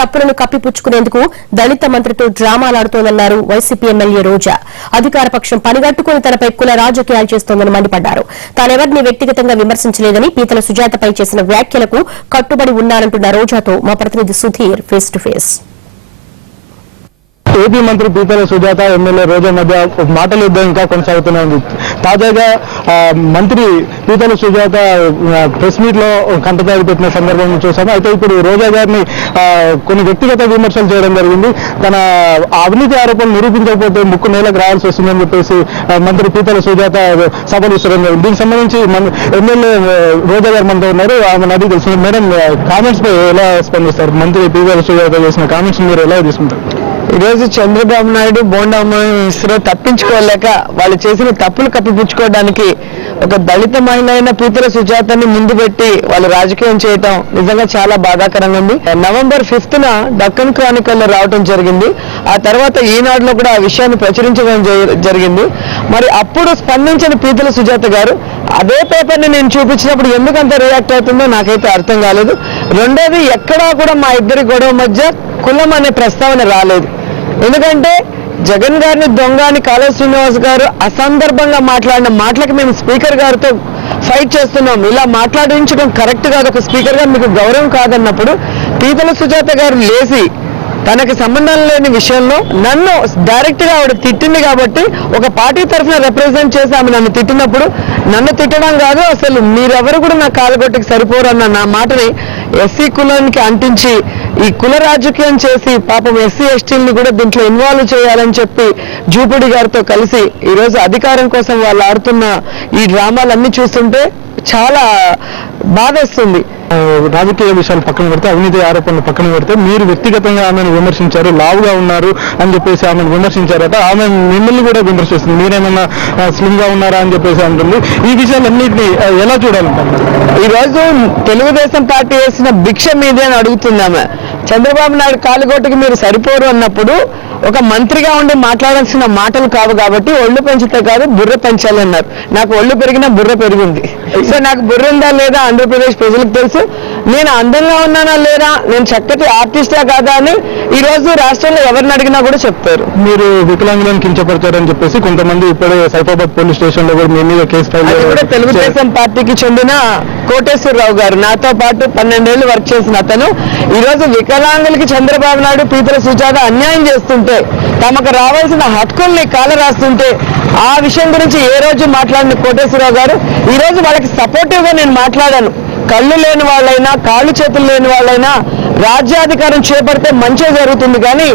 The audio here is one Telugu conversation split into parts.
తప్పులను కప్పిపుచ్చుకునేందుకు దళిత మంత్రితో డ్రామాలాడుతోందన్నారు వైసీపీ ఎమ్మెల్యే రోజా. అధికార పక్షం పనిగట్టుకుని తనపై కుల రాజకీయాలు చేస్తోందని మండిపడ్డారు. తానెవరిని వ్యక్తిగతంగా విమర్శించలేదని, పీతల సుజాతపై చేసిన వ్యాఖ్యలకు కట్టుబడి ఉన్నారంటున్న రోజాతో మా ప్రతినిధి Sudheer face to face. AP మంత్రి పీతల సుజాత ఎమ్మెల్యే రోజా మధ్య మాటల యుద్ధం ఇంకా కొనసాగుతూనే ఉంది. తాజాగా మంత్రి పీతల సుజాత ప్రెస్ మీట్ లో కంటతాగి పెట్టిన సందర్భం చూసాము. అయితే ఇప్పుడు రోజా గారిని కొన్ని వ్యక్తిగత విమర్శలు చేయడం జరిగింది. తన అవినీతి ఆరోపణలు నిరూపించకపోతే ముక్కు నేలకు రావాల్సి వస్తుందని చెప్పేసి మంత్రి పీతల సుజాత సభలు ఇస్తడం జరిగింది. దీనికి సంబంధించి ఎమ్మెల్యే రోజా గారు మనతో ఉన్నారు. ఆమె అడిగి తెలుసు. మేడం, కామెంట్స్ పై ఎలా స్పందిస్తారు? మంత్రి పీతల సుజాత చేసిన కామెంట్స్ మీరు ఎలా తీసుకుంటారు? ఈరోజు చంద్రబాబు నాయుడు బోండా మిశ్రా తప్పించుకోలేక వాళ్ళు చేసిన తప్పులు కప్పిపుచ్చుకోవడానికి ఒక దళిత మహిళ అయిన పీతల సుజాతని ముందు పెట్టి వాళ్ళు రాజకీయం చేయటం నిజంగా చాలా బాధాకరంగా ఉంది. November 5th డక్కన్ క్రానికల్లో రావటం జరిగింది. ఆ తర్వాత ఈనాడులో కూడా ఆ విషయాన్ని ప్రచురించడం జరిగింది. మరి అప్పుడు స్పందించిన పీతల సుజాత గారు అదే పేపర్ని నేను చూపించినప్పుడు ఎందుకంత రియాక్ట్ అవుతుందో నాకైతే అర్థం కాలేదు. రెండోది, ఎక్కడా కూడా మా ఇద్దరి గొడవ మధ్య కులం అనే ప్రస్తావన రాలేదు. ఎందుకంటే జగన్ గారిని దొంగ అని కాళ శ్రీనివాస్ గారు అసందర్భంగా మాట్లాడిన మాటలకు మేము స్పీకర్ గారితో ఫైట్ చేస్తున్నాం. ఇలా మాట్లాడించడం కరెక్ట్ కాదు, ఒక స్పీకర్ గారు మీకు గౌరవం కాదన్నప్పుడు పీతల సుజాత గారు లేచి తనకి సంబంధం లేని విషయంలో నన్ను డైరెక్ట్ గా ఆవిడ తిట్టింది కాబట్టి ఒక పార్టీ తరఫున రిప్రజెంట్ చేసి ఆమె నన్ను తిట్టినప్పుడు నన్ను తిట్టడం కాదు, అసలు మీరెవరు కూడా నా కాలగొట్టుకు సరిపోరన్న నా మాటని ఎస్సీ కులానికి అంటించి ఈ కుల రాజకీయం చేసి పాపం ఎస్సీ ఎస్టీలని కూడా దీంట్లో ఇన్వాల్వ్ చేయాలని చెప్పి జూపుడి గారితో కలిసి ఈరోజు అధికారం కోసం వాళ్ళు ఆడుతున్న ఈ డ్రామాలన్నీ చూస్తుంటే చాలా బాధేస్తుంది. రాజకీయ విషయాలు పక్కన పెడితే, అవినీతి ఆరోపణలు పక్కన పెడితే, మీరు వ్యక్తిగతంగా ఆమెను విమర్శించారు. లావుగా ఉన్నారు అని చెప్పేసి ఆమెను విమర్శించారట. ఆమె మిమ్మల్ని కూడా విమర్శిస్తుంది. మీరేమన్నా స్లిమ్ గా ఉన్నారా అని చెప్పేసి అంటుంది. ఈ విషయాలన్నింటినీ ఎలా చూడాలంటారు? ఈరోజు తెలుగుదేశం పార్టీ వేసిన భిక్ష మీదే అని అడుగుతుంది ఆమె. చంద్రబాబు నాయుడు కాలుగోటుకి మీరు సరిపోరు అన్నప్పుడు ఒక మంత్రిగా ఉండి మాట్లాడాల్సిన మాటలు కావు కాబట్టి ఒళ్ళు పెంచితే కాదు బుర్ర పెంచాలి అన్నారు. నాకు ఒళ్ళు పెరిగినా బుర్ర పెరిగింది. సో నాకు బుర్ర ఉందా లేదా ఆంధ్రప్రదేశ్ ప్రజలకు తెలుసు. నేను అందంగా ఉన్నానా లేదా, నేను చక్కటి ఆర్టిస్టా కాదా అని ఈ రోజు రాష్ట్రంలో ఎవరిని అడిగినా కూడా చెప్తారు. మీరు వికలాంగులను కించపరిచారని చెప్పేసి కొంతమంది ఇప్పుడే సైఫాబాద్ పోలీస్ స్టేషన్ లో కూడా మీ మీద కేసు ఫైల్ కూడా తెలుగుదేశం పార్టీకి చెందిన కోటేశ్వరరావు గారు, నాతో పాటు 12 ఏళ్లు వర్క్ చేసిన అతను ఈ రోజు వికలాంగులకి చంద్రబాబు నాయుడు పీతల సుజాత అన్యాయం చేస్తుంటే, తమకు రావాల్సిన హక్కుల్ని కాల రాస్తుంటే ఆ విషయం గురించి ఏ రోజు మాట్లాడిన కోటేశ్వరరావు గారు ఈ రోజు వాళ్ళకి సపోర్టివ్ గా నేను మాట్లాడాను. కళ్ళు లేని వాళ్ళైనా కాళ్ళు చేతులు లేని వాళ్ళైనా రాజ్యాధికారం చేపడితే మంచి జరుగుతుంది, కానీ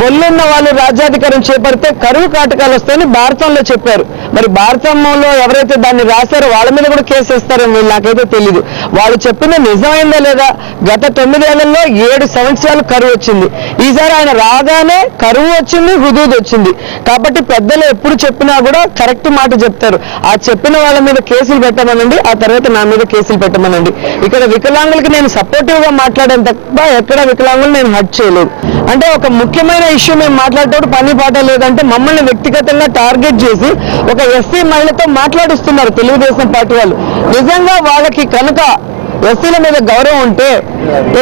బొల్లున్న వాళ్ళు రాజ్యాధికారం చేపడితే కరువు కాటకాలు వస్తాయని భారతంలో చెప్పారు. మరి భారతంలో ఎవరైతే దాన్ని రాశారో వాళ్ళ మీద కూడా కేసు వేస్తారని నాకైతే తెలీదు. వాళ్ళు చెప్పింది నిజమైందా లేదా? గత 9 ఏళ్లలో 7 సంవత్సరాలు కరువు వచ్చింది. ఈసారి ఆయన రాగానే కరువు వచ్చింది, హుదూద్ వచ్చింది. కాబట్టి పెద్దలు ఎప్పుడు చెప్పినా కూడా కరెక్ట్ మాట చెప్తారు. ఆ చెప్పిన వాళ్ళ మీద కేసులు పెట్టమనండి, ఆ తర్వాత నా మీద కేసులు పెట్టమనండి. ఇక్కడ వికలాంగులకి నేను సపోర్టివ్ గా మాట్లాడాను తప్ప ఎక్కడ వికలాంగులు నేను హర్ట్ చేయలేదు. అంటే ఒక ముఖ్యమైన ఇష్యూ మేము మాట్లాడేటప్పుడు పని పాట లేదంటే మమ్మల్ని వ్యక్తిగతంగా టార్గెట్ చేసి ఒక ఎస్సీ మహిళతో మాట్లాడిస్తున్నారు తెలుగుదేశం పార్టీ వాళ్ళు. నిజంగా వాళ్ళకి కనుక ఎస్సీల మీద గౌరవం ఉంటే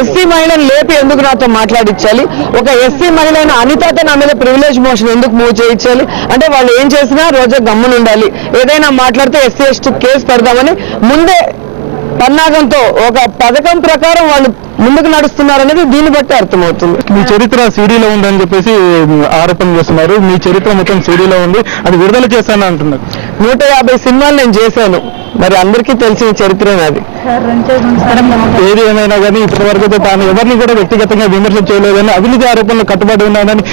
ఎస్సీ మహిళను లేపి ఎందుకు నాతో మాట్లాడించాలి? ఒక ఎస్సీ మహిళ అయిన అనితతో నా మీద ప్రివిలేజ్ మోషన్ ఎందుకు మూవ్ చేయించాలి? అంటే వాళ్ళు ఏం చేసినా రోజా గమ్మునుండాలి. ఏదైనా మాట్లాడితే ఎస్సీ ఎస్టీ కేసు పెడదామని ముందే పన్నాగంతో ఒక పథకం ప్రకారం వాళ్ళు ముందుకు నడుస్తున్నారనేది దీన్ని బట్టి అర్థమవుతుంది. మీ చరిత్ర సీడీలో ఉందని చెప్పేసి ఆరోపణ చేస్తున్నారు. మీ చరిత్ర మొత్తం సీడీలో ఉంది, అది విడుదల చేశాను అంటున్నారు. 150 సినిమాలు నేను చేశాను. మరి అందరికీ తెలిసిన చరిత్ర అది. ఏది ఏమైనా కానీ ఇప్పటి వరకు తాను ఎవరిని కూడా వ్యక్తిగతంగా విమర్శ చేయలేదని, అవినీతి ఆరోపణలు కట్టుబడి ఉన్నానని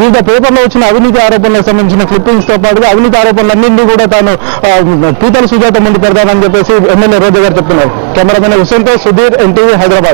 వివిధ పేపర్లో వచ్చిన అవినీతి ఆరోపణలకు సంబంధించిన క్లిప్పింగ్స్ తో పాటుగా అవినీతి ఆరోపణలన్నింటినీ కూడా తాను పీతల సుజాత ముందు పెడతానని చెప్పేసి ఎమ్మెల్యే రోజా గారు చెప్తున్నారు. కెమెరామెన్ హుస్సేన్ తో సుధీర్, NTV, హైదరాబాద్.